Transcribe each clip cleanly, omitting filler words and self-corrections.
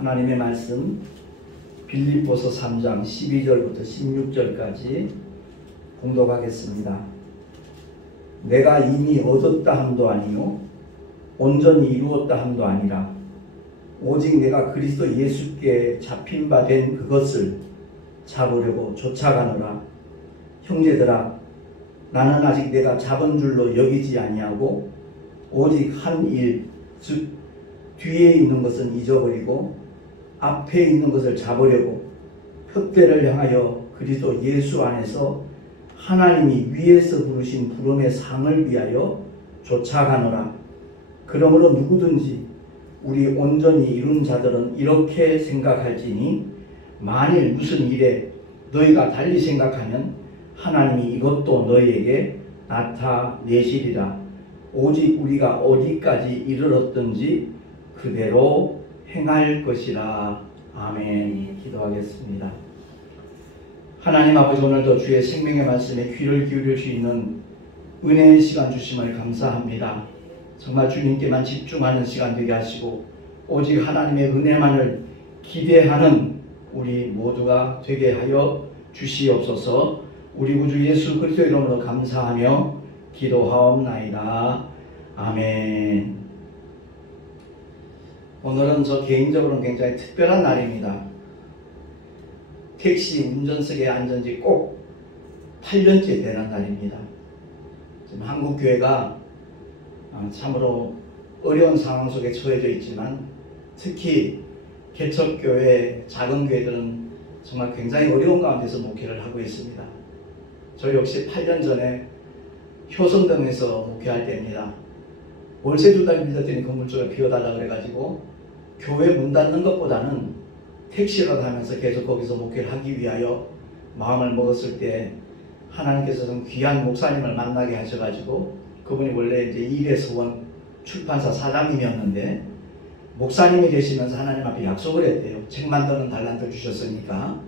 하나님의 말씀 빌립보서 3장 12절부터 16절까지 공독하겠습니다. 내가 이미 얻었다 함도 아니요 온전히 이루었다 함도 아니라 오직 내가 그리스도 예수께 잡힌 바 된 그것을 잡으려고 쫓아가노라. 형제들아, 나는 아직 내가 잡은 줄로 여기지 아니하고 오직 한 일, 즉 뒤에 있는 것은 잊어버리고 앞에 있는 것을 잡으려고 표대를 향하여 그리스도 예수 안에서 하나님이 위에서 부르신 부름의 상을 위하여 쫓아가노라. 그러므로 누구든지 우리 온전히 이룬 자들은 이렇게 생각할지니 만일 무슨 일에 너희가 달리 생각하면 하나님이 이것도 너희에게 나타내시리라. 오직 우리가 어디까지 이르렀든지 그대로 행할 것이라. 아멘. 기도하겠습니다. 하나님 아버지, 오늘도 주의 생명의 말씀에 귀를 기울일 수 있는 은혜의 시간 주심을 감사합니다. 정말 주님께만 집중하는 시간 되게 하시고 오직 하나님의 은혜만을 기대하는 우리 모두가 되게 하여 주시옵소서. 우리 구주 예수 그리스도 이름으로 감사하며 기도하옵나이다. 아멘. 오늘은 저 개인적으로는 굉장히 특별한 날입니다. 택시 운전석에 앉은 지 꼭 8년째 되는 날입니다. 지금 한국 교회가 참으로 어려운 상황 속에 처해져 있지만 특히 개척교회, 작은 교회들은 정말 굉장히 어려운 가운데서 목회를 하고 있습니다. 저 역시 8년 전에 효성동에서 목회할 때입니다. 월세 2달 빌렸더니 건물주가 비워달라 그래가지고 교회 문 닫는 것보다는 택시라도 하면서 계속 거기서 목회를 하기 위하여 마음을 먹었을 때 하나님께서 좀 귀한 목사님을 만나게 하셔가지고 그분이 원래 이제 이래서원 출판사 사장님이었는데 목사님이 되시면서 하나님 앞에 약속을 했대요. 책 만드는 달란트 주셨으니까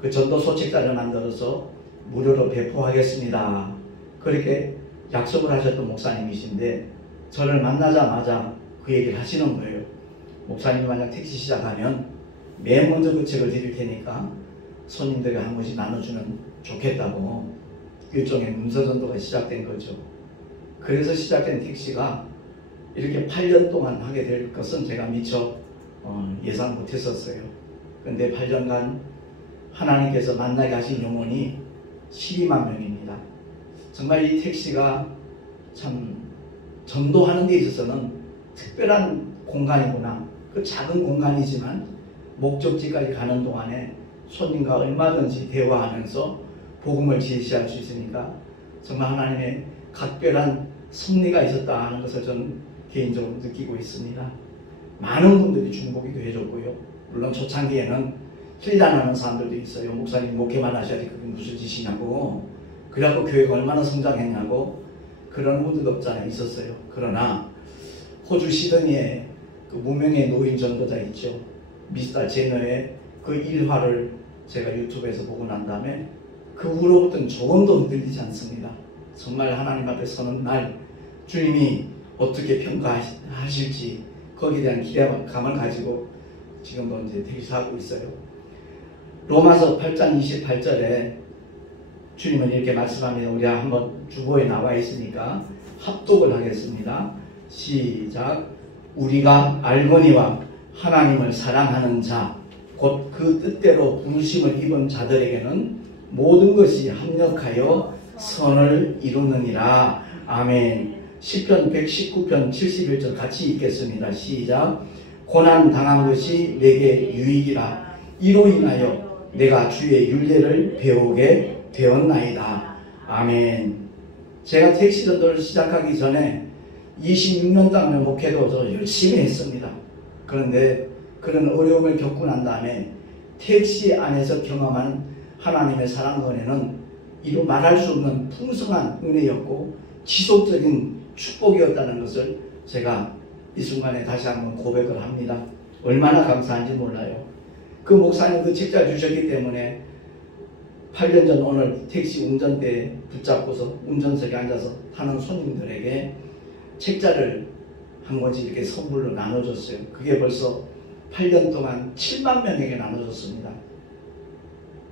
그 전도 소책자를 만들어서 무료로 배포하겠습니다. 그렇게 약속을 하셨던 목사님이신데 저를 만나자마자 그 얘기를 하시는 거예요. 목사님이 만약 택시 시작하면 맨 먼저 그 책을 드릴 테니까 손님들에게 한 번씩 나눠주면 좋겠다고 일종의 문서전도가 시작된 거죠. 그래서 시작된 택시가 이렇게 8년 동안 하게 될 것은 제가 미처 예상 못했었어요. 그런데 8년간 하나님께서 만나게 하신 영혼이 12만 명입니다. 정말 이 택시가 참 전도하는 데 있어서는 특별한 공간이구나. 그 작은 공간이지만 목적지까지 가는 동안에 손님과 얼마든지 대화하면서 복음을 제시할 수 있으니까 정말 하나님의 각별한 섭리가 있었다 하는 것을 저는 개인적으로 느끼고 있습니다. 많은 분들이 중보기도 해줬고요. 물론 초창기에는 힐난하는 사람들도 있어요. 목사님 목회만 하셔야지 그게 무슨 짓이냐고, 그래갖고 교회가 얼마나 성장했냐고 그런 분들도 없잖아요. 있었어요. 그러나 호주 시드니에 그 무명의 노인 전도자 있죠. 미스터 제너의 그 일화를 제가 유튜브에서 보고 난 다음에 그 후로부터는 조금도 흔들리지 않습니다. 정말 하나님 앞에 서는 날 주님이 어떻게 평가하실지 거기에 대한 기대감을 가지고 지금도 이제 대기하고 있어요. 로마서 8장 28절에 주님은 이렇게 말씀합니다. 우리 한번 주보에 나와 있으니까 합독을 하겠습니다. 시작. 우리가 알거니와 하나님을 사랑하는 자 곧 그 뜻대로 부르심을 입은 자들에게는 모든 것이 합력하여 선을 이루느니라. 아멘. 시편 119편 71절 같이 읽겠습니다. 시작. 고난 당한 것이 내게 유익이라. 이로 인하여 내가 주의 율례를 배우게 되었나이다. 아멘. 제가 택시 전도를 시작하기 전에 26년 동안 목회도 저 열심히 했습니다. 그런데 그런 어려움을 겪고 난 다음에 택시 안에서 경험한 하나님의 사랑 은혜는 이루 말할 수 없는 풍성한 은혜였고 지속적인 축복이었다는 것을 제가 이 순간에 다시 한번 고백을 합니다. 얼마나 감사한지 몰라요. 그 목사님 그 책자 주셨기 때문에 8년 전 오늘 택시 운전대에 붙잡고서 운전석에 앉아서 타는 손님들에게 책자를 한 권씩 이렇게 선물로 나눠줬어요. 그게 벌써 8년 동안 7만 명에게 나눠줬습니다.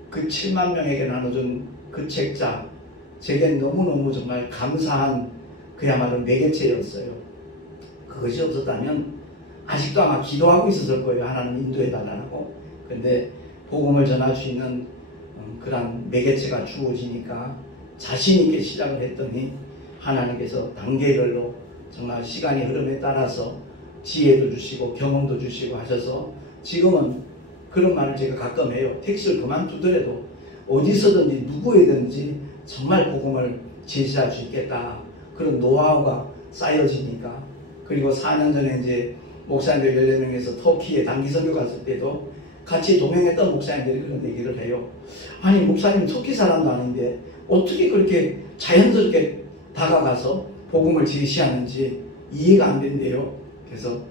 그 7만 명에게 나눠준 그 책자, 제겐 너무너무 정말 감사한 그야말로 매개체였어요. 그것이 없었다면 아직도 아마 기도하고 있었을 거예요. 하나님 인도해달라고. 근데 복음을 전할 수 있는 그런 매개체가 주어지니까 자신 있게 시작을 했더니 하나님께서 단계별로 정말 시간이 흐름에 따라서 지혜도 주시고 경험도 주시고 하셔서 지금은 그런 말을 제가 가끔 해요. 택시를 그만두더라도 어디서든지 누구에든지 정말 복음을 제시할 수 있겠다. 그런 노하우가 쌓여지니까. 그리고 4년 전에 이제 목사님들 14명에서 터키에 단기 선교 갔을 때도 같이 동행했던 목사님들이 그런 얘기를 해요. 아니 목사님 터키 사람도 아닌데 어떻게 그렇게 자연스럽게 다가가서 복음을 제시하는지 이해가 안 된대요. 그래서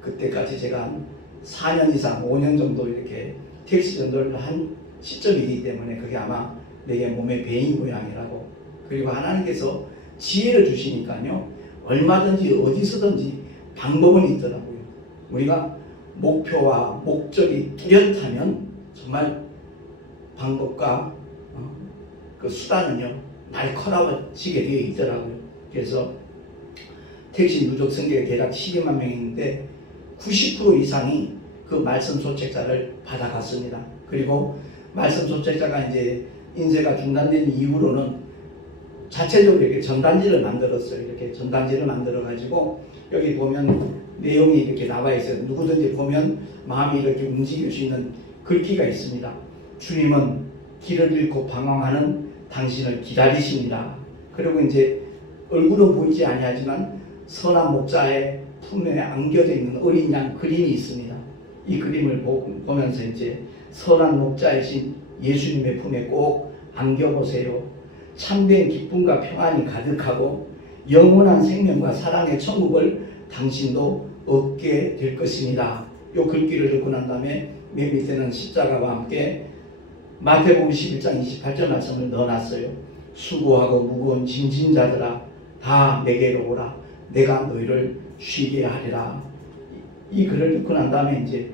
그때까지 제가 한 4년 이상 5년 정도 이렇게 택시 전도를 한 시점이기 때문에 그게 아마 내게 몸에 배인 모양이라고. 그리고 하나님께서 지혜를 주시니까요 얼마든지 어디서든지 방법은 있더라고요. 우리가 목표와 목적이 뚜렷하면 정말 방법과 그 수단은요 날카로워지게 되어 있더라고요. 그래서 택시 누적 승객이 대략 12만 명인데 90% 이상이 그 말씀 소책자를 받아갔습니다. 그리고 말씀 소책자가 이제 인쇄가 중단된 이후로는 자체적으로 이렇게 전단지를 만들었어요. 이렇게 전단지를 만들어 가지고 여기 보면 내용이 이렇게 나와 있어요. 누구든지 보면 마음이 이렇게 움직일 수 있는 글귀가 있습니다. 주님은 길을 잃고 방황하는 당신을 기다리십니다. 그리고 이제 얼굴은 보이지 아니하지만 선한 목자의 품에 안겨져 있는 어린 양 그림이 있습니다. 이 그림을 보면서 이제 선한 목자이신 예수님의 품에 꼭 안겨보세요. 참된 기쁨과 평안이 가득하고 영원한 생명과 사랑의 천국을 당신도 얻게 될 것입니다. 이 글귀를 듣고 난 다음에 맨 밑에는 십자가와 함께 마태복음 11장 28절 말씀을 넣어놨어요. 수고하고 무거운 짐진 자들아 다 내게로 오라. 내가 너희를 쉬게 하리라. 이 글을 듣고 난 다음에 이제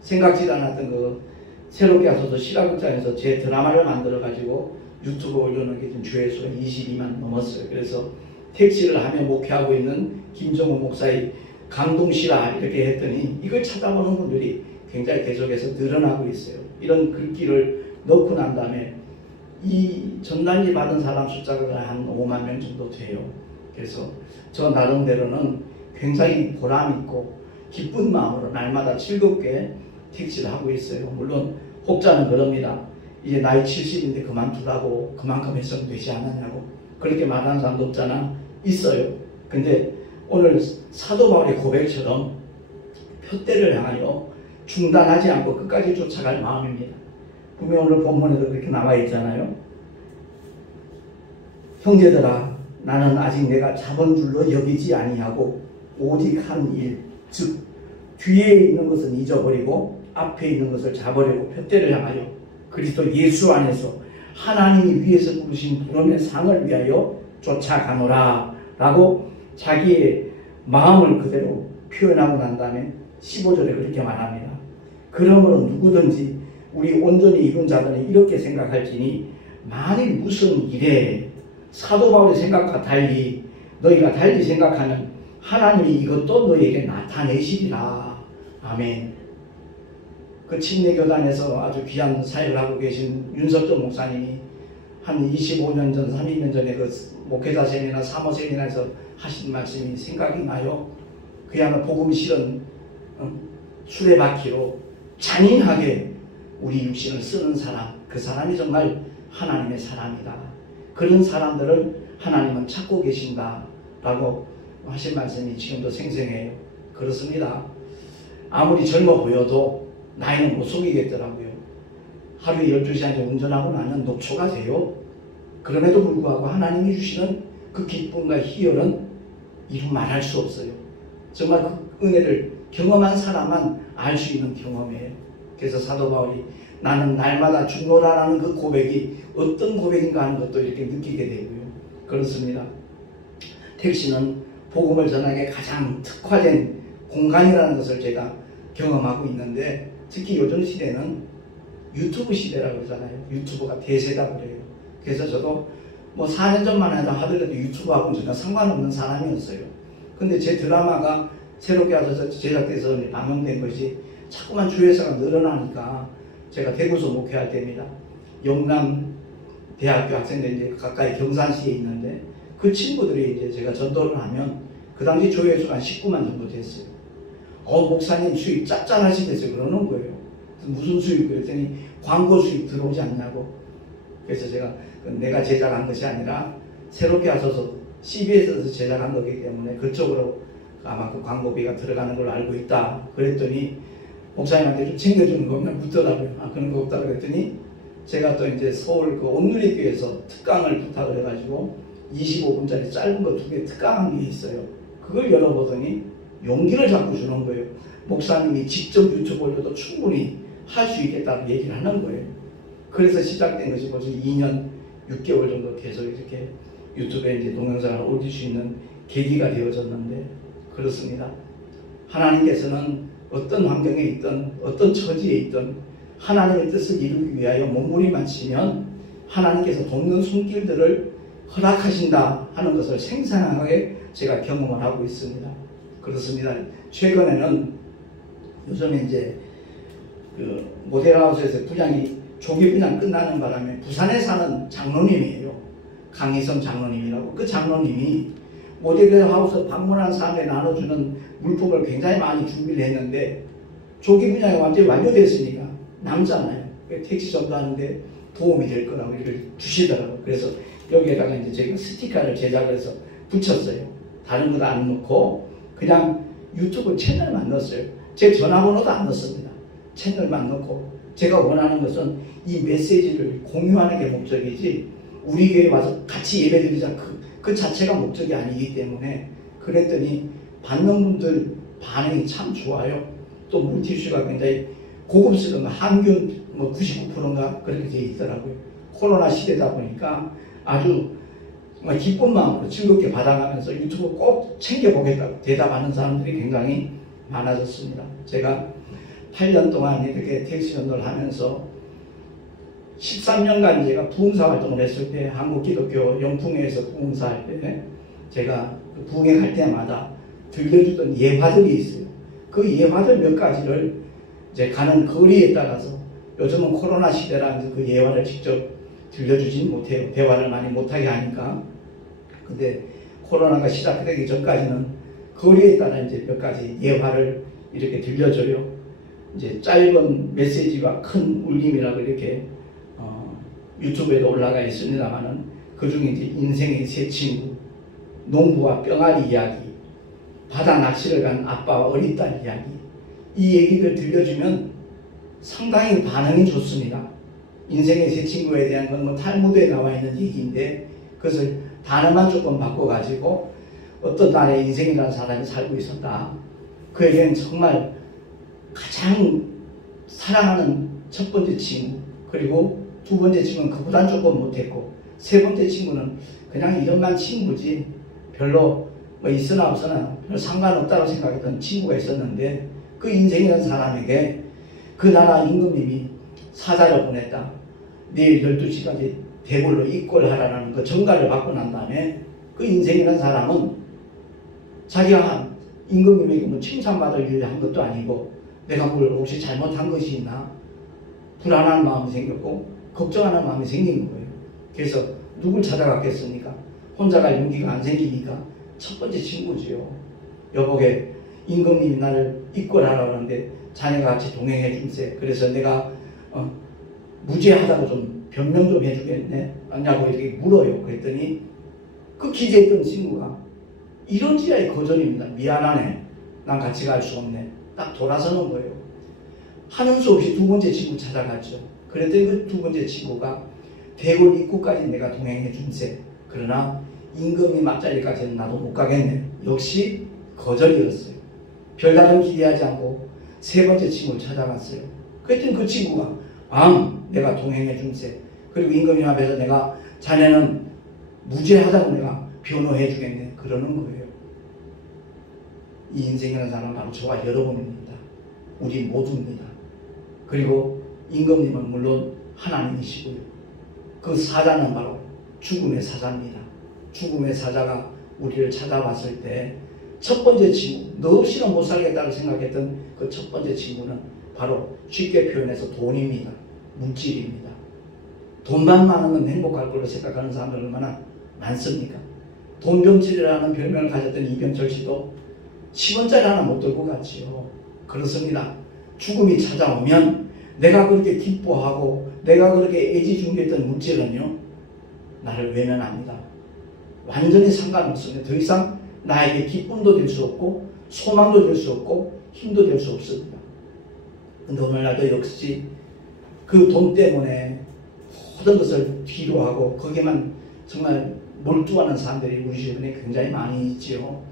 생각지도 않았던 그 새롭게 하소서 실화극장에서 제 드라마를 만들어 가지고 유튜브에 올려놓은 게 조회수가 22만 넘었어요. 그래서 택시를 하며 목회하고 있는 김정호 목사의 감동시라 이렇게 했더니 이걸 찾아보는 분들이 굉장히 계속해서 늘어나고 있어요. 이런 글귀를 넣고 난 다음에 이 전단지 받은 사람 숫자가 한 5만 명 정도 돼요. 그래서 저 나름대로는 굉장히 보람있고 기쁜 마음으로 날마다 즐겁게 택시를 하고 있어요. 물론 혹자는 그럽니다. 이제 나이 70인데 그만두라고 그만큼 했으면 되지 않았냐고 그렇게 말하는 사람도 없잖아. 있어요. 근데 오늘 사도 바울의 고백처럼 표대를 향하여 중단하지 않고 끝까지 쫓아갈 마음입니다. 분명 오늘 본문에도 그렇게 나와 있잖아요. 형제들아 나는 아직 내가 잡은 줄로 여기지 아니하고 오직 한 일, 즉 뒤에 있는 것은 잊어버리고 앞에 있는 것을 잡으려고 표대를 향하여 그리스도 예수 안에서 하나님이 위에서 부르신 부름의 상을 위하여 쫓아가노라 라고 자기의 마음을 그대로 표현하고 난 다음에 15절에 그렇게 말합니다. 그러므로 누구든지 우리 온전히 이룬 자들은 이렇게 생각할지니 만일 무슨 일에 사도 바울의 생각과 달리 너희가 달리 생각하면 하나님이 이것도 너희에게 나타내시리라. 아멘. 그 침례교단에서 아주 귀한 사역을 하고 계신 윤석조 목사님이 한 25년 전, 30년 전에 그 목회자 세미나 사모 세미나에서 하신 말씀이 생각이 나요. 그야말로 복음 실은 수레바퀴로 잔인하게 우리 육신을 쓰는 사람, 그 사람이 정말 하나님의 사람이다. 그런 사람들을 하나님은 찾고 계신다 라고 하신 말씀이 지금도 생생해요. 그렇습니다. 아무리 젊어 보여도 나이는 못 속이겠더라고요. 하루에 12시간 운전하고 나면 녹초가 돼요. 그럼에도 불구하고 하나님이 주시는 그 기쁨과 희열은 이루 말할 수 없어요. 정말 그 은혜를 경험한 사람만 알 수 있는 경험이에요. 그래서 사도 바울이 나는 날마다 죽노라라는 그 고백이 어떤 고백인가 하는 것도 이렇게 느끼게 되고요. 그렇습니다. 택시는 복음을 전하기에 가장 특화된 공간이라는 것을 제가 경험하고 있는데, 특히 요즘 시대는 유튜브 시대라고 그러잖아요. 유튜브가 대세다 그래요. 그래서 저도 뭐 4년 전만 해도 하더라도 유튜브하고는 전혀 상관없는 사람이었어요. 근데 제 드라마가 새롭게 와서 제작돼서 방영된 것이 자꾸만 조회수가 늘어나니까 제가 대구서 목회할 때입니다. 영남 대학교 학생들 이제 가까이 경산시에 있는데, 그 친구들이 이제 제가 전도를 하면 그 당시 조회수가 한 19만 정도 됐어요. 목사님 수입 짭짤하시겠어요? 그러는 거예요. 무슨 수입? 그랬더니 광고 수입 들어오지 않냐고. 그래서 내가 제작한 것이 아니라 새롭게 하셔서 CBS에서 제작한 거기 때문에 그쪽으로 아마 그 광고비가 들어가는 걸로 알고 있다. 그랬더니 목사님한테 좀 챙겨주는 거 없나 묻더라고요. 그런 거 없다 그랬더니 제가 또 이제 서울 그 온누리교회에서 특강을 부탁을 해가지고 25분짜리 짧은 거 2개 특강한 게 있어요. 그걸 열어보더니 용기를 자꾸 주는 거예요. 목사님이 직접 유튜브 올려도 충분히 할 수 있겠다고 얘기를 하는 거예요. 그래서 시작된 것이 벌써 2년 6개월 정도 계속 이렇게 유튜브에 이제 동영상을 올릴 수 있는 계기가 되어졌는데, 그렇습니다. 하나님께서는 어떤 환경에 있든 어떤 처지에 있든 하나님의 뜻을 이루기 위하여 몸부림만 하나님께서 돕는 손길들을 허락하신다 하는 것을 생생하게 제가 경험을 하고 있습니다. 그렇습니다. 최근에는 요즘에 이제 그 모델하우스에서 조기 분양 끝나는 바람에 부산에 사는 장로님이에요. 강희성 장로님이라고. 그 장로님이 모델하우스 방문한 사람에 나눠주는 물품을 굉장히 많이 준비를 했는데, 조기 분양이 완전히 완료됐으니까 남잖아요. 택시 전도하는데 도움이 될 거라고 이걸 주시더라고요. 그래서 여기에다가 이제 제가 스티커를 제작을 해서 붙였어요. 다른 것도 안 넣고 그냥 유튜브 채널만 넣었어요. 제 전화번호도 안 넣었습니다. 채널만 넣고, 제가 원하는 것은 이 메시지를 공유하는 게 목적이지 우리 교회 와서 같이 예배드리자 그 자체가 목적이 아니기 때문에. 그랬더니 받는 분들 반응이 참 좋아요. 또 물티슈가 굉장히 고급스러운 항균 99%인가 그렇게 되어 있더라고요. 코로나 시대다 보니까 아주 정말 기쁜 마음으로 즐겁게 받아가면서 유튜브 꼭 챙겨보겠다고 대답하는 사람들이 굉장히 많아졌습니다. 제가 8년 동안 이렇게 택시 전도를 하면서 13년간 제가 부흥사 활동을 했을 때, 한국기독교 영풍회에서 부흥사 할 때 제가 부흥회 갈 때마다 들려주던 예화들이 있어요. 그 예화들 몇 가지를 이제 가는 거리에 따라서, 요즘은 코로나 시대라 그 예화를 직접 들려주진 못해요. 대화를 많이 못하게 하니까. 근데 코로나가 시작되기 전까지는 거리에 따라 이제 몇 가지 예화를 이렇게 들려줘요. 이제 짧은 메시지와 큰 울림이라고 이렇게 유튜브에도 올라가 있습니다만은, 그 중에 이제 인생의 새 친구, 농부와 뿅아리 이야기, 바다 낚시를 간 아빠와 어린 딸 이야기, 이 얘기를 들려주면 상당히 반응이 좋습니다. 인생의 새 친구에 대한 건 뭐 탈무드에 나와 있는 얘기인데, 그것을 단어만 조금 바꿔가지고 어떤 나라의 인생이라는 사람이 살고 있었다. 그에게는 정말 가장 사랑하는 첫 번째 친구, 그리고 두 번째 친구는 그보단 조금 못했고, 세 번째 친구는 그냥 이런만 친구지 별로 뭐 있으나 없으나 별 상관없다고 생각했던 친구가 있었는데, 그 인생이라는 사람에게 그 나라 임금님이 사자를 보냈다. 내일 12시까지 대궐로 입궐하라는 그 전가를 받고 난 다음에, 그 인생이라는 사람은 자기가 한 임금님에게 뭐 칭찬받을 일을 한 것도 아니고, 내가 뭘 혹시 잘못한 것이 있나 불안한 마음이 생겼고 걱정하는 마음이 생긴 거예요. 그래서 누굴 찾아갔겠습니까? 혼자 갈 용기가 안 생기니까 첫 번째 친구지요. 여보게 임금님이 나를 입궐하라고 하는데 자네가 같이 동행해 줄세. 그래서 내가 무죄하다고 좀 변명 좀 해주겠네? 아냐고 이렇게 물어요. 그랬더니 그 기대했던 친구가 이런지야의 거절입니다. 미안하네. 난 같이 갈 수 없네. 딱 돌아서는 거예요. 하는 수 없이 두 번째 친구 찾아갔죠. 그랬더니 그 두 번째 친구가 대궐 입구까지 내가 동행해 준세. 그러나 임금님 앞자리까지는 나도 못 가겠네. 역시 거절이었어요. 별다른 기대하지 않고 세 번째 친구를 찾아갔어요. 그랬더니 그 친구가 내가 동행해 준세. 그리고 임금님 앞에서 내가 자네는 무죄하다고 내가 변호해 주겠네. 그러는 거예요. 이 인생이라는 사람은 바로 저와 여러분입니다. 우리 모두입니다. 그리고 임금님은 물론 하나님이시고요. 그 사자는 바로 죽음의 사자입니다. 죽음의 사자가 우리를 찾아왔을 때 첫 번째 친구, 너 없이는 못 살겠다고 생각했던 그 첫 번째 친구는 바로 쉽게 표현해서 돈입니다. 물질입니다. 돈만 많으면 행복할 걸로 생각하는 사람들 얼마나 많습니까? 돈병철이라는 별명을 가졌던 이병철 씨도 10원짜리 하나 못 들고 갔지요. 그렇습니다. 죽음이 찾아오면 내가 그렇게 기뻐하고 내가 그렇게 애지중지했던 물질은요, 나를 외면합니다. 완전히 상관없습니다. 더 이상 나에게 기쁨도 될 수 없고 소망도 될 수 없고 힘도 될 수 없습니다. 근데 오늘날도 역시 그 돈 때문에 모든 것을 뒤로 하고 거기에만 정말 몰두하는 사람들이 우리 주변에 굉장히 많이 있지요.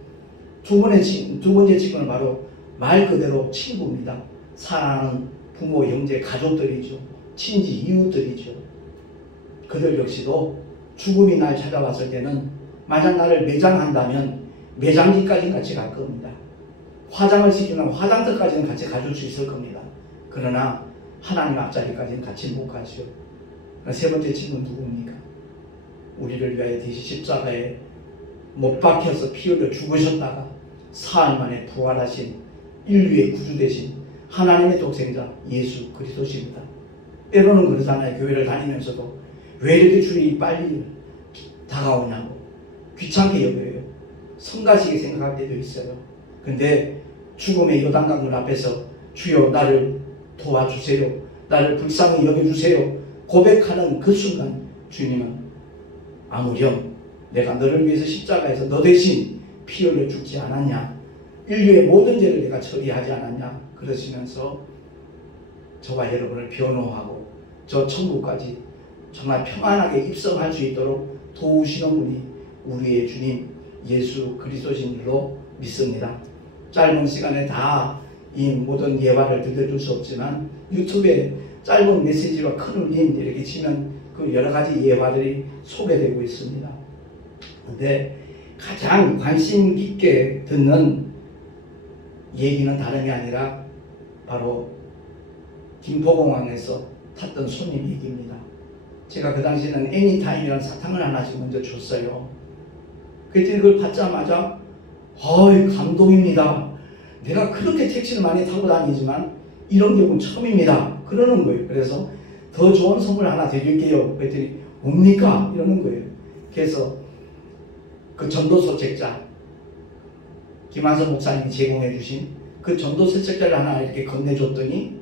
두 번째 친구는 바로 말 그대로 친구입니다. 사랑하는 부모, 형제, 가족들이죠. 친지, 이웃들이죠. 그들 역시도 죽음이 날 찾아왔을 때는 만약 나를 매장한다면 매장지까지는 같이 갈 겁니다. 화장을 시키면 화장터까지는 같이 가줄 수 있을 겁니다. 그러나 하나님 앞자리까지는 같이 못 가죠. 세 번째 친구는 누굽니까? 우리를 위하여 대신 십자가에 못 박혀서 피 흘려 죽으셨다가 사흘 만에 부활하신 인류의 구주 되신 하나님의 독생자 예수 그리스도십니다. 때로는 그러잖아요. 교회를 다니면서도 왜 이렇게 주일이 빨리 다가오냐고 귀찮게 여겨요. 성가시게 생각할 때도 있어요. 근데 죽음의 요단강물 앞에서 주여 나를 도와주세요. 나를 불쌍히 여겨주세요. 고백하는 그 순간 주님은 아무렴 내가 너를 위해서 십자가에서 너 대신 피 흘려 죽지 않았냐. 인류의 모든 죄를 내가 처리하지 않았냐. 그러시면서 저와 여러분을 변호하고 저 천국까지 정말 평안하게 입성할 수 있도록 도우시는 분이 우리의 주님 예수 그리스도신 줄로 믿습니다. 짧은 시간에 다 이 모든 예화를 들려줄 수 없지만 유튜브에 짧은 메시지와 큰 울림 이렇게 치면 그 여러 가지 예화들이 소개되고 있습니다. 근데 가장 관심 깊게 듣는 얘기는 다름이 아니라 바로 김포공항에서 탔던 손님 얘기입니다. 제가 그 당시에는 애니타임이라는 사탕을 하나씩 먼저 줬어요. 그랬더니 그걸 받자마자 감동입니다. 내가 그렇게 택시를 많이 타고 다니지만 이런 경우는 처음입니다. 그러는 거예요. 그래서 더 좋은 선물 하나 드릴게요. 그랬더니 뭡니까? 이러는 거예요. 그래서 그 전도서 책자 김한선 목사님이 제공해 주신 그 전도서 책자를 하나 이렇게 건네줬더니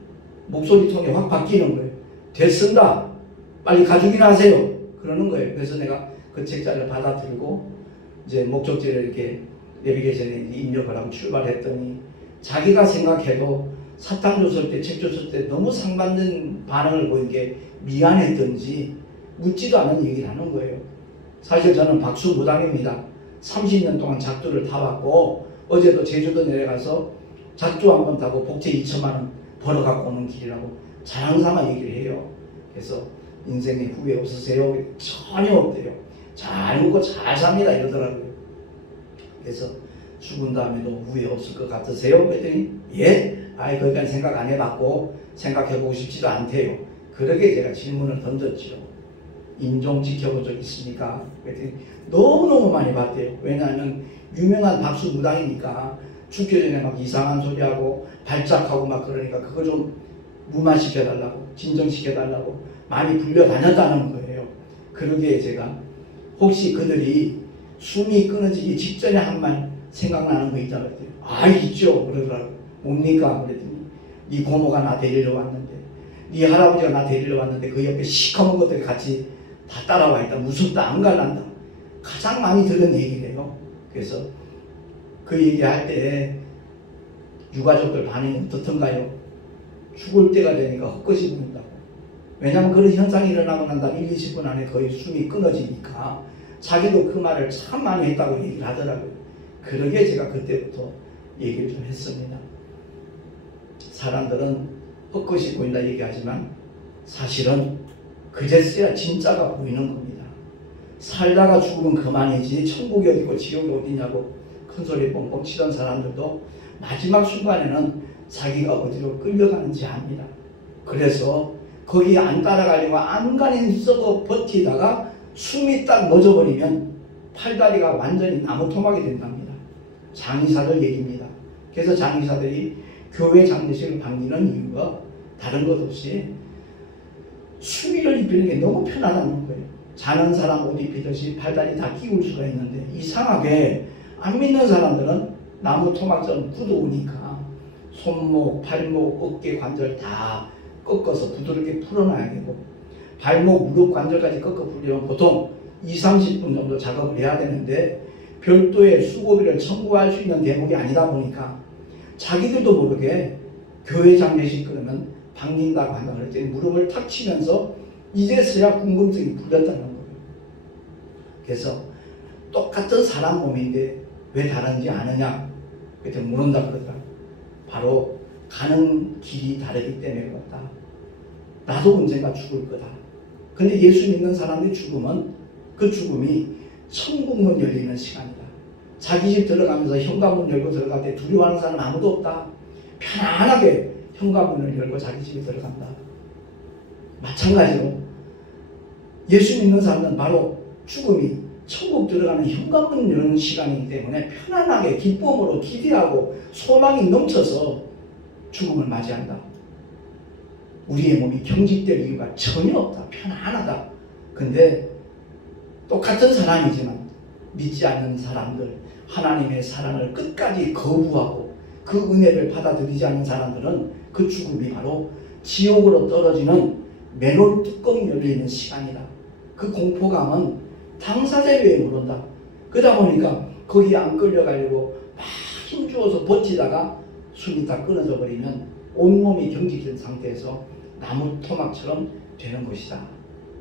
목소리 톤이 확 바뀌는 거예요. 됐습니다. 빨리 가죽이나 하세요. 그러는 거예요. 그래서 내가 그 책자를 받아 들고 이제 목적지를 이렇게 내비게이션에 입력을 하고 출발했더니 자기가 생각해도 사탕 줬을 때, 책 줬을 때 너무 상받는 반응을 보인 게 미안했던지 묻지도 않은 얘기를 하는 거예요. 사실 저는 박수무당입니다. 30년 동안 작두를 타왔고 어제도 제주도 내려가서 작두 한 번 타고 복채 2천만 원 벌어갖고 오는 길이라고 자랑삼아 얘기를 해요. 그래서 인생에 후회 없으세요? 전혀 없대요. 잘 먹고 잘 삽니다 이러더라고요. 그래서 죽은 다음에도 후회 없을 것 같으세요? 그랬더니 예? 거기까지 생각 안 해봤고 생각해보고 싶지도 않대요. 그러게 제가 질문을 던졌죠. 인종 지켜본 적 있습니까? 그랬더니 너무너무 많이 봤대요. 왜냐하면 유명한 박수 무당이니까 죽기 전에 막 이상한 소리하고 발작하고 막 그러니까 그거 좀 무마시켜달라고 진정시켜달라고 많이 불려다녔다는 거예요. 그러기에 제가 혹시 그들이 숨이 끊어지기 직전에 한 말 생각나는 거 있잖아요. 있죠. 그러더라고요. 뭡니까? 그랬더니 네 고모가 나 데리러 왔는데 네 할아버지가 나 데리러 왔는데 그 옆에 시커먼 것들이 같이 다 따라와 있다. 무섭다. 안 갈란다. 가장 많이 들은 얘기래요. 그래서 그 얘기할 때 유가족들 반응이 어떻던가요? 죽을 때가 되니까 헛것이 보인다고. 왜냐하면 그런 현상이 일어나고 난 다음 1, 20분 안에 거의 숨이 끊어지니까 자기도 그 말을 참 많이 했다고 얘기를 하더라고요. 그러게 제가 그때부터 얘기를 좀 했습니다. 사람들은 헛것이 보인다 얘기하지만 사실은 그제서야 진짜가 보이는 겁니다. 살다가 죽으면 그만이지 천국이 어디고 지옥이 어디냐고 큰소리 뻥뻥 치던 사람들도 마지막 순간에는 자기가 어디로 끌려가는지 압니다. 그래서 거기 안 따라가려고 안간히 썩어 버티다가 숨이 딱 멎어버리면 팔다리가 완전히 나무 토막이 된답니다. 장의사들 얘기입니다. 그래서 장의사들이 교회 장례식을 반기는 이유가 다른 것 없이 수의를 입히는 게 너무 편하다는 거예요. 자는 사람 옷 입히듯이 팔다리 다 끼울 수가 있는데 이상하게 안 믿는 사람들은 나무 토막처럼 굳어오니까 손목, 발목, 어깨 관절 다 꺾어서 부드럽게 풀어놔야 되고 발목, 무릎 관절까지 꺾어 풀려면 보통 20-30분 정도 작업을 해야 되는데 별도의 수고비를 청구할 수 있는 대목이 아니다 보니까 자기들도 모르게 교회 장례식 그러면 반긴다고 한다 그럴 때 무릎을 탁 치면서 이제서야 궁금증이 풀렸다는 거예요. 그래서 똑같은 사람 몸인데 왜 다른지 아느냐? 그때 물은다 그러더라고요. 바로 가는 길이 다르기 때문에 그렇다. 나도 언젠가 죽을 거다. 근데 예수 믿는 사람들이 죽으면 그 죽음이 천국문 열리는 시간이다. 자기 집 들어가면서 현관문 열고 들어갈 때 두려워하는 사람 아무도 없다. 편안하게 현관문을 열고 자기 집에 들어간다. 마찬가지로 예수 믿는 사람은 바로 죽음이 천국 들어가는 현관문 여는 시간이기 때문에 편안하게 기쁨으로 기대하고 소망이 넘쳐서 죽음을 맞이한다. 우리의 몸이 경직될 이유가 전혀 없다. 편안하다. 근데 똑같은 사람이지만 믿지 않는 사람들, 하나님의 사랑을 끝까지 거부하고 그 은혜를 받아들이지 않는 사람들은 그 죽음이 바로 지옥으로 떨어지는 맨홀 뚜껑 열리는 시간이다. 그 공포감은 당사자에 모른다. 그러다 보니까 거기에 안 끌려가려고 막 힘주어서 버티다가 숨이 다 끊어져 버리면 온몸이 경직된 상태에서 나무 토막처럼 되는 것이다.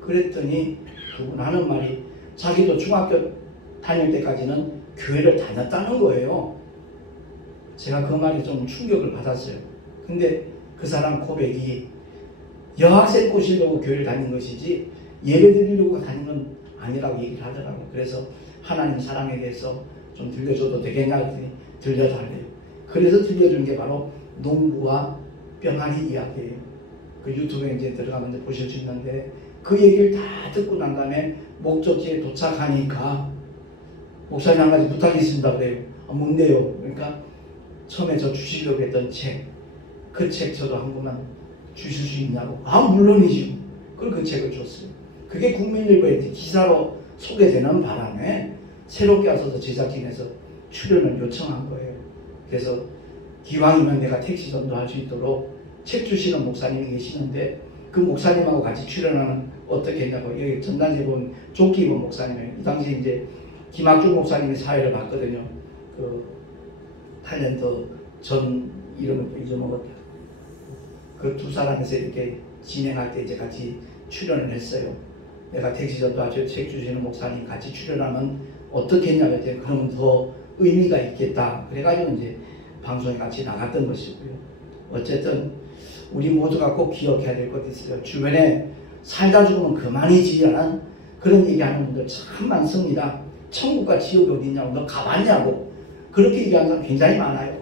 그랬더니 그분 하는 말이 자기도 중학교 다닐 때까지는 교회를 다녔다는 거예요. 제가 그 말이 좀 충격을 받았어요. 근데 그 사람 고백이 여학생 꼬시려고 교회를 다닌 것이지 예배 드리려고 다닌 건 아니라고 얘기를 하더라고요. 그래서 하나님 사랑에 대해서 좀 들려줘도 되겠냐 했더니 들려달래요. 그래서 들려준 게 바로 농부와 병아리 이야기예요. 그 유튜브에 이제 들어가면 이제 보실 수 있는데 그 얘기를 다 듣고 난 다음에 목적지에 도착하니까 목사님 한 가지 부탁이 있습니다 그래요. 뭔데요? 그러니까 처음에 저 주시려고 했던 책, 그 책 저도 한 권만 주실 수 있냐고. 물론이죠. 그리고 그 책을 줬어요. 그게 국민일보에 기사로 소개되는 바람에 새롭게 와서 제작진에서 출연을 요청한 거예요. 그래서 기왕이면 내가 택시 전도할 수 있도록 책 주시는 목사님이 계시는데 그 목사님하고 같이 출연하면 어떻게 했냐고. 여기 전단지에 본 조끼 입은 목사님이에요. 이 당시 이제 김학중 목사님이 사회를 봤거든요. 그 탤런트 전 이름을 잊어먹었다. 그 두 사람에서 이렇게 진행할 때 이제 같이 출연을 했어요. 내가 택시 전도하죠. 책 주시는 목사님 같이 출연하면 어떻게 했냐고 했더니 그러면 더 의미가 있겠다. 그래가지고 이제 방송에 같이 나갔던 것이고요. 어쨌든 우리 모두가 꼭 기억해야 될 것이 있어요. 주변에 살다 죽으면 그만이지라는 그런 얘기하는 분들 참 많습니다. 천국과 지옥이 어디 있냐고, 너 가봤냐고 그렇게 얘기하는 사람 굉장히 많아요.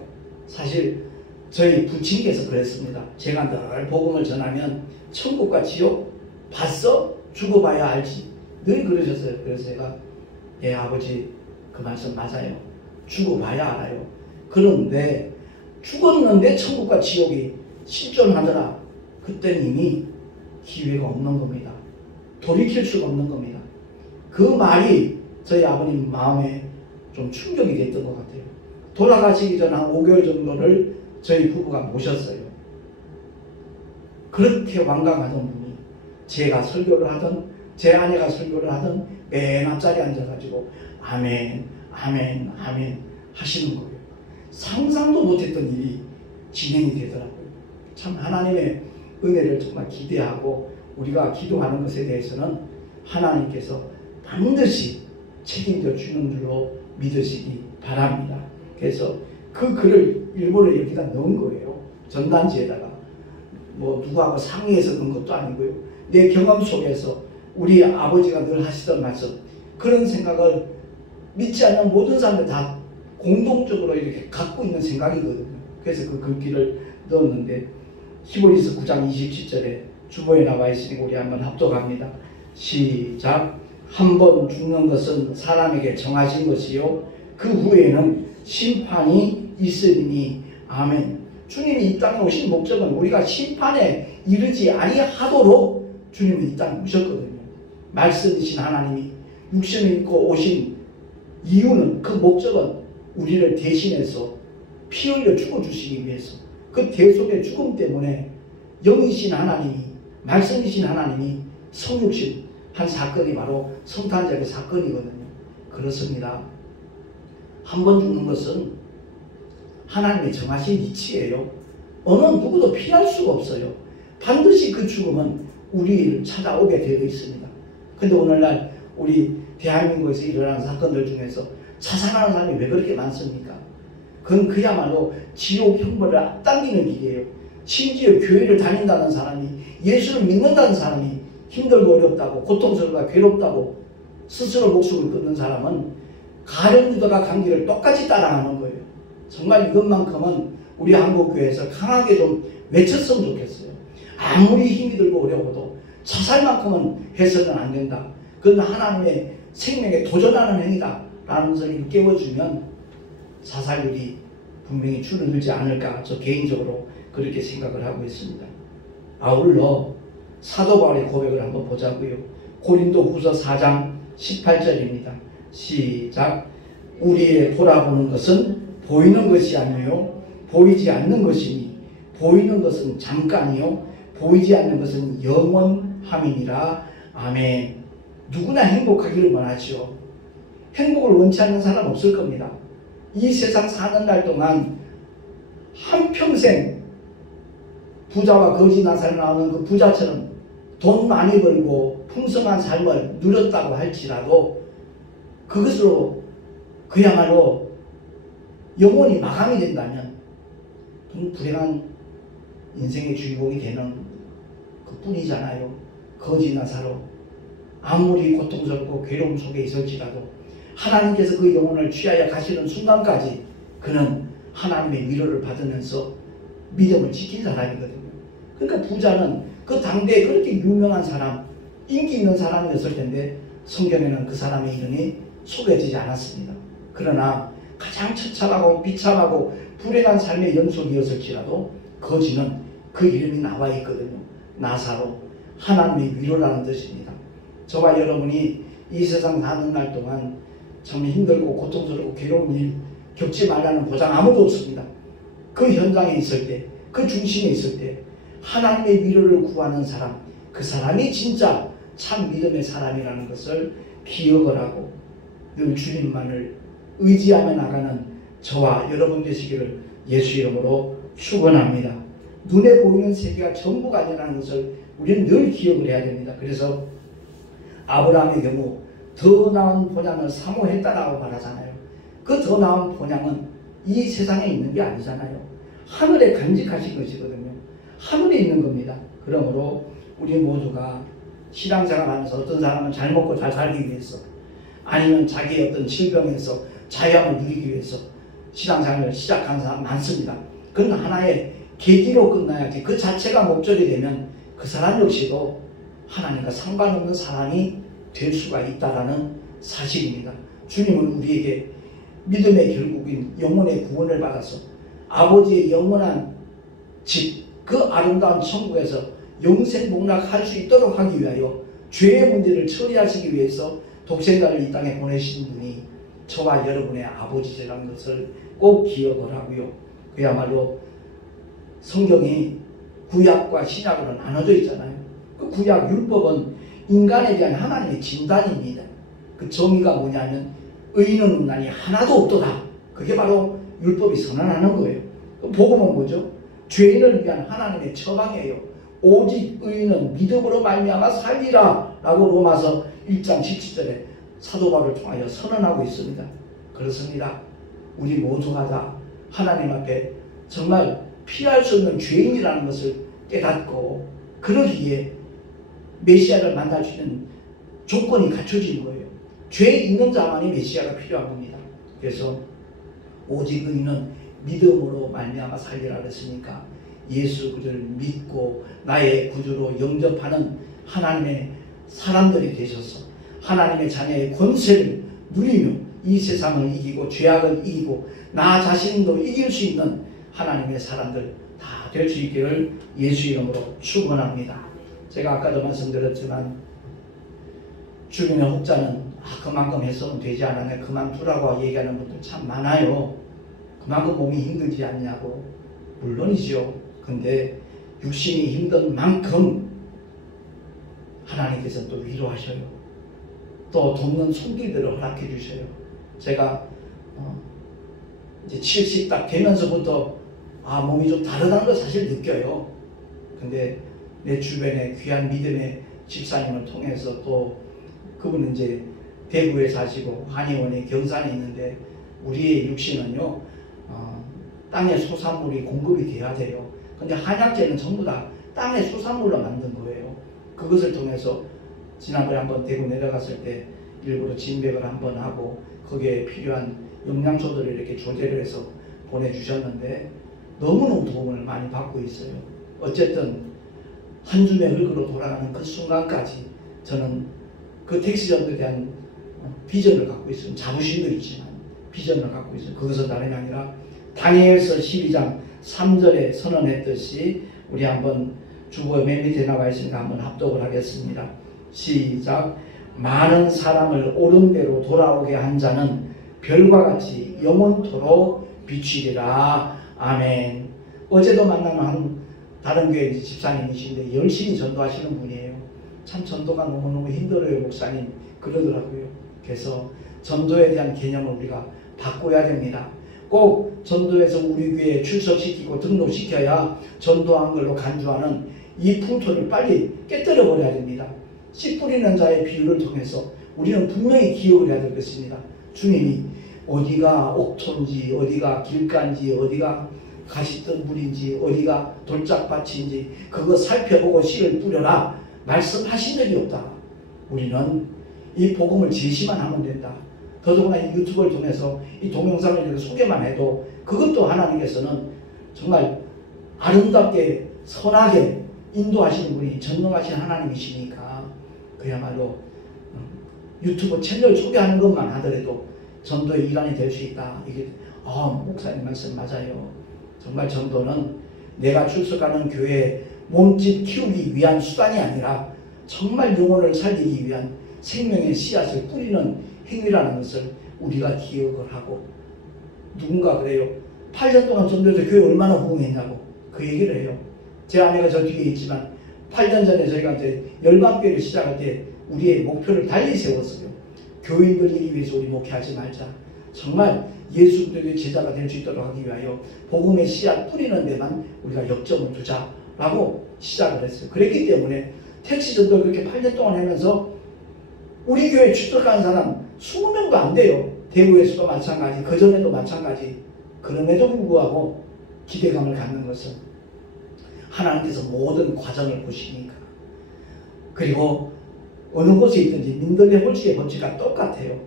사실 저희 부친께서 그랬습니다. 제가 늘 복음을 전하면 천국과 지옥 봤어? 죽어봐야 알지. 늘 그러셨어요. 그래서 제가 예 아버지 그 말씀 맞아요. 죽어봐야 알아요. 그런데 죽었는데 천국과 지옥이 실존하더라. 그때는 이미 기회가 없는 겁니다. 돌이킬 수가 없는 겁니다. 그 말이 저희 아버님 마음에 좀 충격이 됐던 것 같아요. 돌아가시기 전 한 5개월 정도를 저희 부부가 모셨어요. 그렇게 완강하던 분이 제가 설교를 하든 제 아내가 설교를 하든 맨 앞자리에 앉아가지고 아멘 아멘 아멘 하시는 거예요. 상상도 못했던 일이 진행이 되더라고요. 참 하나님의 은혜를 정말 기대하고 우리가 기도하는 것에 대해서는 하나님께서 반드시 책임져 주는 줄로 믿으시기 바랍니다. 그래서 그 글을 일본에 여기다 넣은 거예요. 전단지에다가. 뭐 누구하고 상의해서 넣은 것도 아니고요. 내 경험 속에서 우리 아버지가 늘 하시던 말씀, 그런 생각을 믿지 않는 모든 사람들 다 공동적으로 이렇게 갖고 있는 생각이거든요. 그래서 그 글귀를 넣었는데 히브리서 9장 27절에 주보에 나와 있으니 우리 한번 합독합니다. 시작. 한 번 죽는 것은 사람에게 정하신 것이요 그 후에는 심판이 있으리니 아멘. 주님이 이 땅에 오신 목적은 우리가 심판에 이르지 아니하도록 주님은 이 땅에 오셨거든요. 말씀이신 하나님이 육신을 입고 오신 이유는, 그 목적은 우리를 대신해서 피 흘려 죽어주시기 위해서, 그 대속의 죽음 때문에 영이신 하나님이, 말씀이신 하나님이 성육신 한 사건이 바로 성탄절의 사건이거든요. 그렇습니다. 한 번 죽는 것은 하나님이 정하신 이치예요. 어느 누구도 피할 수가 없어요. 반드시 그 죽음은 우리를 찾아오게 되어 있습니다. 근데 오늘날 우리 대한민국에서 일어나는 사건들 중에서 자살하는 사람이 왜 그렇게 많습니까? 그건 그야말로 지옥 형벌을 앞당기는 길이에요. 심지어 교회를 다닌다는 사람이, 예수를 믿는다는 사람이 힘들고 어렵다고, 고통스럽고 괴롭다고 스스로 목숨을 끊는 사람은 가룟 유다가 간 길을 똑같이 따라가는 거예요. 정말 이것만큼은 우리 한국교회에서 강하게 좀 외쳤으면 좋겠어요. 아무리 힘이 들고 어려워도 자살만큼은 해서는 안 된다. 그건 하나님의 생명에 도전하는 행위다 라는 것을 깨워주면 자살률이 분명히 줄어들지 않을까, 저 개인적으로 그렇게 생각을 하고 있습니다. 아울러 사도 바울의 고백을 한번 보자고요. 고린도후서 4장 18절입니다. 시작. 우리의 돌아보는 것은 보이는 것이 아니요 보이지 않는 것이니 보이는 것은 잠깐이요 보이지 않는 것은 영원함이니라. 아멘. 누구나 행복하기를 원하죠. 행복을 원치 않는 사람 없을 겁니다. 이 세상 사는 날 동안 한평생 부자와 거지 나사를 나오는 그 부자처럼 돈 많이 벌고 풍성한 삶을 누렸다고 할지라도 그것으로 그야말로 영원히 마감이 된다면 불행한 인생의 주인공이 되는 그 뿐이잖아요. 거지 나사로 아무리 고통스럽고 괴로움 속에 있을지라도 하나님께서 그 영혼을 취하여 가시는 순간까지 그는 하나님의 위로를 받으면서 믿음을 지킨 사람이거든요. 그러니까 부자는 그 당대에 그렇게 유명한 사람, 인기 있는 사람이었을 텐데 성경에는 그 사람의 이름이 소개되지 않았습니다. 그러나 가장 처참하고 비참하고 불행한 삶의 연속이었을지라도 거지는 그 이름이 나와 있거든요. 나사로, 하나님의 위로라는 뜻입니다. 저와 여러분이 이 세상 사는 날 동안 참 힘들고 고통스럽고 괴로운 일 겪지 말라는 보장 아무도 없습니다. 그 현장에 있을 때, 그 중심에 있을 때 하나님의 위로를 구하는 사람, 그 사람이 진짜 참 믿음의 사람이라는 것을 기억을 하고 늘 주님만을 의지하며 나가는 저와 여러분 되시기를 예수 이름으로 축원합니다. 눈에 보이는 세계가 전부가 아니라는 것을 우리는 늘 기억을 해야 됩니다. 그래서 아브라함의 경우 더 나은 본향을 사모했다라고 말하잖아요. 그 더 나은 본향은 이 세상에 있는 게 아니잖아요. 하늘에 간직하신 것이거든요. 하늘에 있는 겁니다. 그러므로 우리 모두가 신앙생활 하면서 어떤 사람은 잘 먹고 잘 살기 위해서, 아니면 자기의 어떤 질병에서 자유함을 누리기 위해서 신앙생활을 시작하는 사람 많습니다. 그건 하나의 계기로 끝나야지 그 자체가 목적이 되면 그 사람 역시도 하나님과 상관없는 사람이 될 수가 있다는 사실입니다. 주님은 우리에게 믿음의 결국인 영혼의 구원을 받아서 아버지의 영원한 집, 그 아름다운 천국에서 영생 복락할 수 있도록 하기 위하여 죄의 문제를 처리하시기 위해서 독생자를 이 땅에 보내신 분이 저와 여러분의 아버지라는 것을 꼭 기억을 하고요. 그야말로 성경이 구약과 신약으로 나눠져 있잖아요. 그 구약 율법은 인간에 대한 하나님의 진단입니다. 그 정의가 뭐냐면 의인은 없나니 하나도 없도다. 그게 바로 율법이 선언하는 거예요. 복음은 뭐죠? 죄인을 위한 하나님의 처방이에요. 오직 의인은 믿음으로 말미암아 살리라 라고 로마서 1장 17절에 사도 바울을 통하여 선언하고 있습니다. 그렇습니다. 우리 모두가 다 하나님 앞에 정말 피할 수 없는 죄인이라는 것을 깨닫고 그러기에 메시아를 만날 수 있는 조건이 갖춰진 거예요. 죄 있는 자만이 메시아가 필요한 겁니다. 그래서 오직 의인은 믿음으로 말미암아 살리라 그랬으니까 예수 그리스도를 믿고 나의 구주로 영접하는 하나님의 사람들이 되셔서 하나님의 자녀의 권세를 누리며 이 세상을 이기고 죄악을 이기고 나 자신도 이길 수 있는 하나님의 사람들 다 될 수 있기를 예수 이름으로 축원합니다. 제가 아까도 말씀드렸지만 주변의 혹자는 그만큼 해서는 되지 않았네 그만두라고 얘기하는 분들 참 많아요. 그만큼 몸이 힘들지 않냐고. 물론이죠. 근데 육신이 힘든 만큼 하나님께서 또 위로하셔요. 또 돕는 손길들을 허락해 주셔요. 제가 이제 70 딱 되면서부터 몸이 좀 다르다는 걸 사실 느껴요. 근데 내 주변에 귀한 믿음의 집사님을 통해서 또 그분은 이제 대구에 사시고 한의원에 경산에 있는데 우리의 육신은요 땅의 소산물이 공급이 돼야 돼요. 근데 한약재는 전부 다 땅의 소산물로 만든 거예요. 그것을 통해서 지난번에 한번 대구 내려갔을 때 일부러 진백을 한번 하고 거기에 필요한 영양소들을 이렇게 조제를 해서 보내주셨는데 너무너무 도움을 많이 받고 있어요. 어쨌든 한 줌의 흙으로 돌아가는 그 순간까지 저는 그 택시전도에 대한 비전을 갖고 있어요. 자부심도 있지만 비전을 갖고 있어요. 그것은 다름이 아니라 다니엘서 12장 3절에 선언했듯이 우리 한번 주보에 맨 밑에 나와 있으니까 한번 합독을 하겠습니다. 시작. 많은 사람을 옳은 대로 돌아오게 한 자는 별과 같이 영원토록 비추리라. 아멘. 어제도 만난 한 다른 교회 집사님이신데 열심히 전도하시는 분이에요. 참 전도가 너무너무 힘들어요 목사님 그러더라고요. 그래서 전도에 대한 개념을 우리가 바꿔야 됩니다. 꼭 전도해서 우리 교회에 출석시키고 등록시켜야 전도한 걸로 간주하는 이 풍토를 빨리 깨뜨려 버려야 됩니다. 씨 뿌리는 자의 비유를 통해서 우리는 분명히 기억을 해야 되겠습니다. 주님이 어디가 옥토인지 어디가 길가인지 어디가 가시덤불인지 어디가 돌짝밭인지 그거 살펴보고 씨를 뿌려라 말씀하신 적이 없다. 우리는 이 복음을 제시만 하면 된다. 더더구나 이 유튜브를 통해서 이 동영상을 이렇게 소개만 해도 그것도 하나님께서는 정말 아름답게 선하게 인도하시는 분이 전능하신 하나님이시니까 그야말로 유튜브 채널 소개하는 것만 하더라도 전도의 일환이 될 수 있다. 이게 목사님 말씀 맞아요. 정말 전도는 내가 출석하는 교회에 몸집 키우기 위한 수단이 아니라 정말 영혼을 살리기 위한 생명의 씨앗을 뿌리는 행위라는 것을 우리가 기억을 하고 누군가 그래요. 8년 동안 전도해서 교회 얼마나 부흥했냐고 그 얘기를 해요. 제 아내가 저 뒤에 있지만 8년 전에 저희가 이제 열방교회를 시작할 때 우리의 목표를 달리 세웠어요. 교인들이기 위해서 우리 목회하지 말자. 정말 예수 그리스도의 제자가 될 수 있도록 하기 위하여 복음의 씨앗 뿌리는 데만 우리가 역점을 두자라고 시작을 했어요. 그랬기 때문에 택시 전도를 그렇게 8년 동안 하면서 우리 교회에 출석한 사람 20명도 안 돼요. 대구에서도 마찬가지, 그전에도 마찬가지. 그럼에도 불구하고 기대감을 갖는 것은 하나님께서 모든 과정을 보시니까. 그리고 어느 곳에 있든지 민들레 홀씨의 법칙과 똑같아요.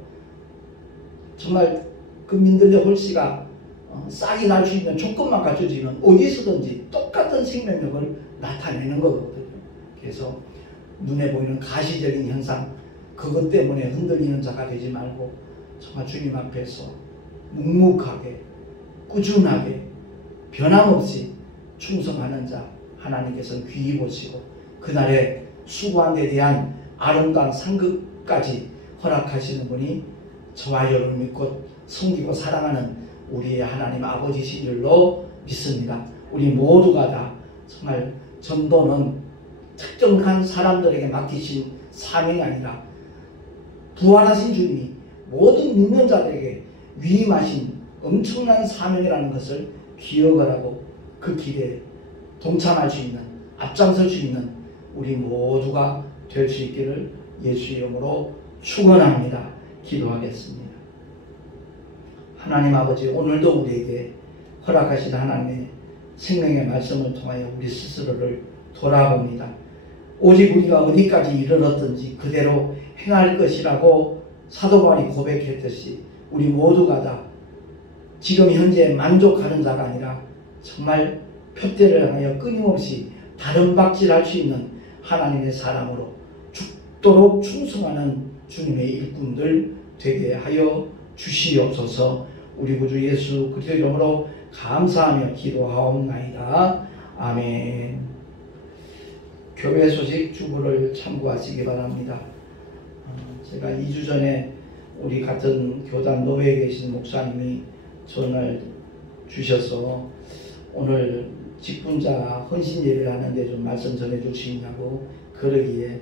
정말 그 민들레 홀씨가 싹이 날 수 있는 조건만 갖춰지면 어디서든지 똑같은 생명력을 나타내는 거거든요. 그래서 눈에 보이는 가시적인 현상 그것 때문에 흔들리는 자가 되지 말고 정말 주님 앞에서 묵묵하게 꾸준하게 변함없이 충성하는 자 하나님께서는 귀히 보시고 그날의 수고한 데 대한 아름다운 상급까지 허락하시는 분이 저와 여러분을 믿고 섬기고 사랑하는 우리의 하나님 아버지신 줄로 믿습니다. 우리 모두가 다 정말 전도는 특정한 사람들에게 맡기신 사명이 아니라 부활하신 주님이 모든 믿는 자들에게 위임하신 엄청난 사명이라는 것을 기억을 하고 그 길에 동참할 수 있는 앞장설 수 있는 우리 모두가 될 수 있기를 예수 이름으로 축원합니다. 기도하겠습니다. 하나님 아버지 오늘도 우리에게 허락하신 하나님의 생명의 말씀을 통하여 우리 스스로를 돌아봅니다. 오직 우리가 어디까지 이르렀든지 그대로 행할 것이라고 사도 바울이 고백했듯이 우리 모두가 다 지금 현재 만족하는 자가 아니라 정말 표대를 향하여 끊임없이 다름박질할 수 있는 하나님의 사람으로 죽도록 충성하는 주님의 일꾼들 되게 하여 주시옵소서. 우리 구주 예수 그리스도 이름으로 감사하며 기도하옵나이다. 아멘. 교회 소식 주부를 참고하시기 바랍니다. 제가 2주 전에 우리 같은 교단 노회에 계신 목사님이 전화를 주셔서 오늘 직분자 헌신 예배를 하는데 좀 말씀 전해 주시냐고 그러기에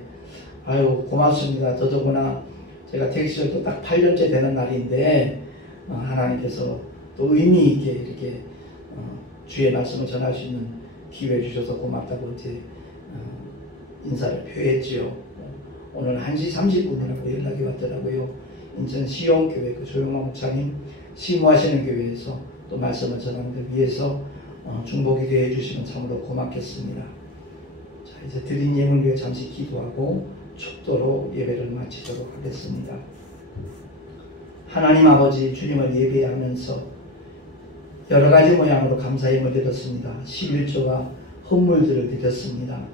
아유 고맙습니다. 더더구나 제가 택시를 딱 8년째 되는 날인데 하나님께서 또 의미 있게 이렇게 주의 말씀을 전할 수 있는 기회 주셔서 고맙다고 이제 인사를 표했지요. 오늘 1시 30분이라고 연락이 왔더라고요. 인천 시용교회 그 조용만 목사님 시무하시는 교회에서 또 말씀을 전하는 데 위해서 중보기도 해주시면 참으로 고맙겠습니다. 자, 이제 드린 예물 위해 잠시 기도하고 축도로 예배를 마치도록 하겠습니다. 하나님 아버지 주님을 예배하면서 여러 가지 모양으로 감사임을 드렸습니다. 11조와 헌물들을 드렸습니다.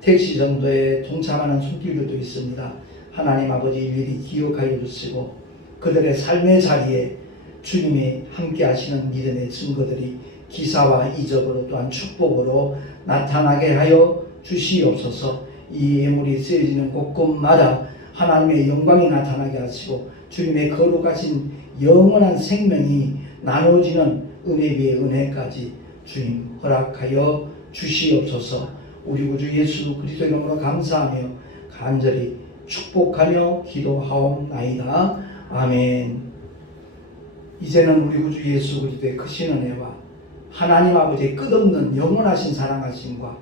택시 정도에 동참하는 손길들도 있습니다. 하나님 아버지 일일이 기억하여 주시고 그들의 삶의 자리에 주님이 함께 하시는 믿음의 증거들이 기사와 이적으로 또한 축복으로 나타나게 하여 주시옵소서. 이 예물이 쓰여지는 곳곳마다 하나님의 영광이 나타나게 하시고 주님의 거룩하신 영원한 생명이 나눠지는 은혜 위에 은혜까지 주님 허락하여 주시옵소서. 우리 구주 예수 그리스도 이름으로 감사하며 간절히 축복하며 기도하옵나이다. 아멘. 이제는 우리 구주 예수 그리스도의 크신 은혜와 하나님 아버지의 끝없는 영원하신 사랑하심과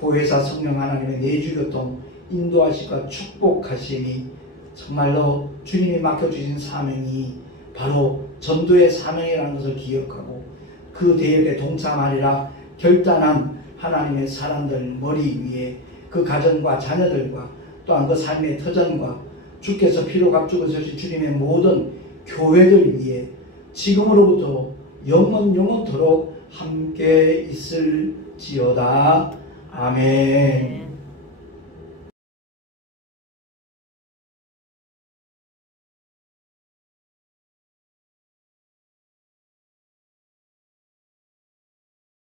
보혜사 성령 하나님의 내주교통 인도하심과 축복하심이 정말로 주님이 맡겨주신 사명이 바로 전도의 사명이라는 것을 기억하고 그 대역에 동참하리라 결단한 하나님의 사람들 머리 위에 그 가정과 자녀들과 또한 그 삶의 터전과 주께서 피로 값주고서신 주님의 모든 교회들 위에 지금으로부터 영원토록 함께 있을지어다. 아멘.